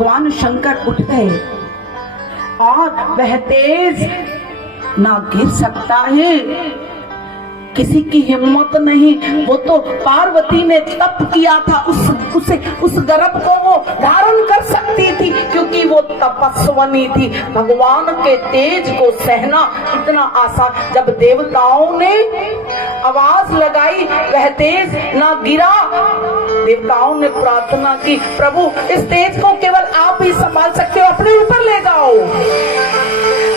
भगवान शंकर उठ गए और वह तेज ना गिर सकता है, किसी की हिम्मत नहीं। वो तो पार्वती ने तप किया था, उस गर्भ को वो धारण कर सकती थी क्योंकि वो तपस्वनी थी। भगवान के तेज को सहना इतना आसान। जब देवताओं ने आवाज लगाई वह तेज ना गिरा, देवताओं ने प्रार्थना की, प्रभु इस तेज को केवल आप ही संभाल सकते हो, अपने ऊपर ले जाओ।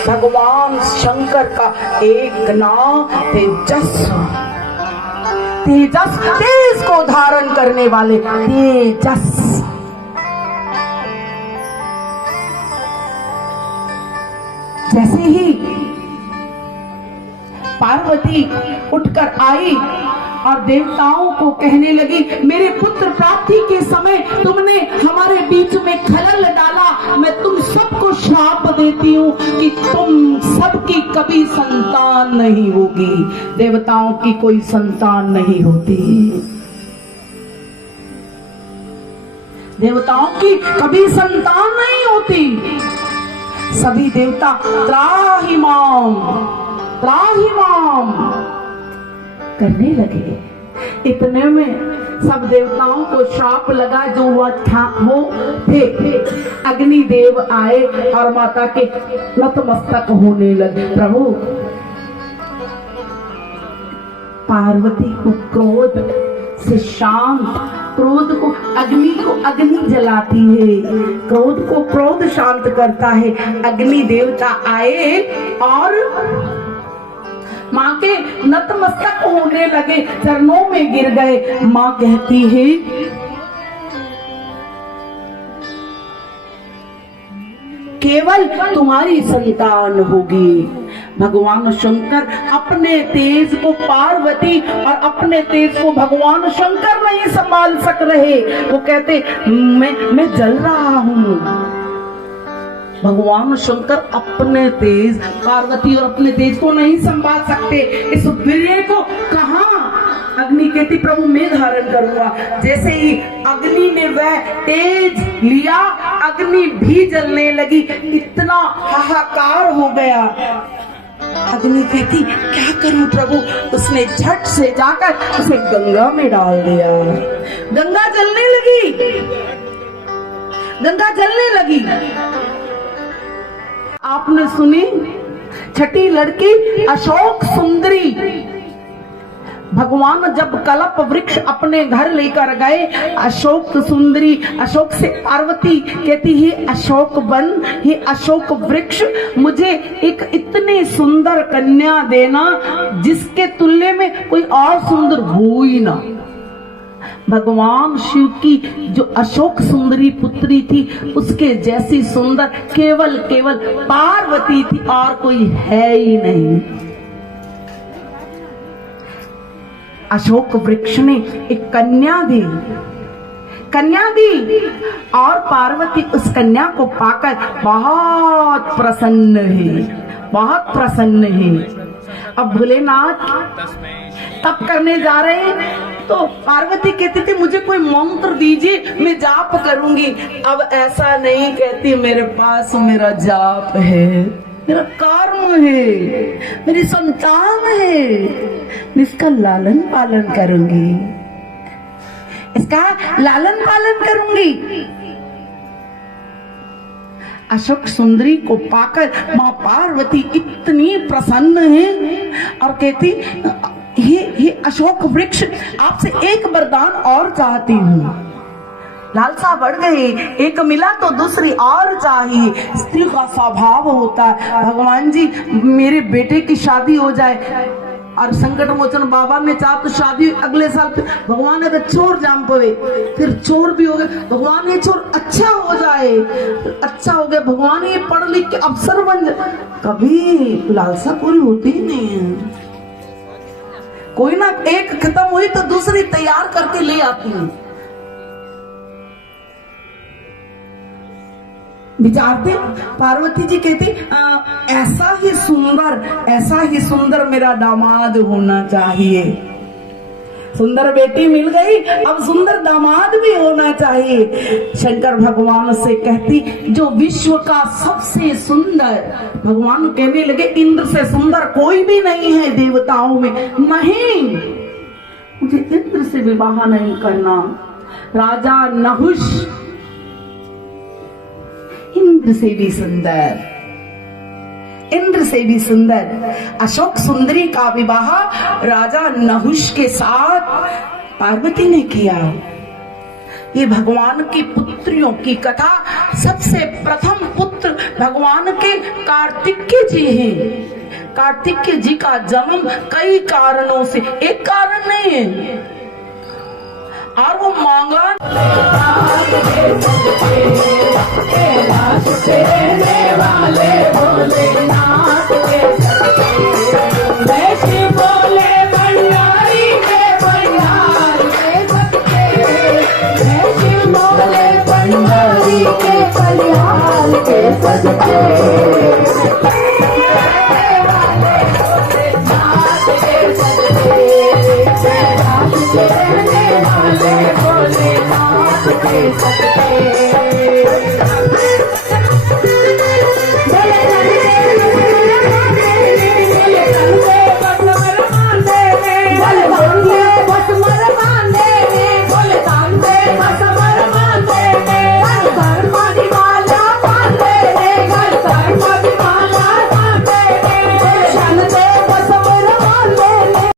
भगवान शंकर का एक नाम तेजस, तेजस, तेज को धारण करने वाले तेजस। जैसे ही पार्वती उठकर आई और देवताओं को कहने लगी, मेरे पुत्र प्राप्ति के समय तुमने हमारे बीच में खलल डाला, मैं तुम सबको श्राप देती हूँ कि तुम सबकी कभी संतान नहीं होगी। देवताओं की कोई संतान नहीं होती, देवताओं की कभी संतान नहीं होती। सभी देवता त्राहिमाम त्राहिमाम करने लगे। इतने में सब देवताओं को श्राप लगा। जो वो थे अग्निदेव आए और माता के नतमस्तक होने लगे। प्रभु पार्वती को क्रोध से शांत, क्रोध को अग्नि जलाती है, क्रोध को क्रोध शांत करता है। अग्नि देवता आए और माँ के नतमस्तक होने लगे, चरणों में गिर गए। माँ कहती है, केवल तुम्हारी संतान होगी। भगवान शंकर अपने तेज को पार्वती और अपने तेज को भगवान शंकर नहीं संभाल सक रहे। वो कहते मैं जल रहा हूँ। भगवान शंकर अपने तेज, पार्वती और अपने तेज को नहीं संभाल सकते। इस वीर्य को कहाँ? अग्नि कहती प्रभु मैं धारण करूंगा। जैसे ही अग्नि ने वह तेज लिया, अग्नि भी जलने लगी। इतना हाहाकार हो गया। अग्नि कहती क्या करूं प्रभु? उसने झट से जाकर उसे गंगा में डाल दिया। गंगा जलने लगी, गंगा जलने लगी। आपने सुनी छठी लड़की अशोक सुंदरी। भगवान जब कल्प वृक्ष अपने घर लेकर गए, अशोक सुंदरी, अशोक से पार्वती कहती है अशोक वन, हे अशोक वृक्ष, मुझे एक इतनी सुंदर कन्या देना जिसके तुल्य में कोई और सुंदर हो ही ना। भगवान शिव की जो अशोक सुंदरी पुत्री थी, उसके जैसी सुंदर केवल पार्वती थी और कोई है ही नहीं। अशोक वृक्ष ने एक कन्या दी और पार्वती उस कन्या को पाकर बहुत प्रसन्न है। अब भोलेनाथ तप करने जा रहे हैं तो पार्वती कहती थी मुझे कोई मंत्र दीजिए, मैं जाप करूंगी। अब ऐसा नहीं कहती, मेरे पास मेरा जाप है, मेरा कर्म है, मेरी संतान है, मैं इसका लालन पालन करूंगी, इसका लालन पालन करूंगी। अशोक सुंदरी को पाकर माँ पार्वती इतनी प्रसन्न है और कहती हे अशोक वृक्ष, आपसे एक वरदान और चाहती हूँ। लालसा बढ़ गई, एक मिला तो दूसरी और चाहिए। स्त्री का स्वभाव होता है, भगवान जी मेरे बेटे की शादी हो जाए। और संकट मोचन बाबा ने चाह तो शादी अगले साल, भगवान ने चोर जाम पवे, फिर चोर भी हो गए। भगवान ये चोर अच्छा हो जाए, अच्छा हो गया, भगवान ये पढ़ लिख के अफसर बन जाए। कभी लालसा पूरी होती ही नहीं है। कोई ना एक खत्म हुई तो दूसरी तैयार करके ले आती है। विचारते पार्वती जी कहती ऐसा ही सुंदर मेरा दामाद होना चाहिए। सुंदर बेटी मिल गई, अब सुंदर दामाद भी होना चाहिए। शंकर भगवान से कहती, जो विश्व का सबसे सुंदर, भगवान कहने लगे इंद्र से सुंदर कोई भी नहीं है देवताओं में। नहीं, मुझे इंद्र से विवाह नहीं करना। राजा नहुष इंद्र से भी सुंदर, इंद्र से भी सुंदर अशोक सुंदरी का विवाह राजा नहुष के साथ पार्वती ने किया। ये भगवान की पुत्रियों की कथा। सबसे प्रथम पुत्र भगवान के कार्तिकेय जी हैं। कार्तिकेय जी का जन्म कई कारणों से, एक कारण नहीं है, और वो मांगा वाले भोलेनाथ के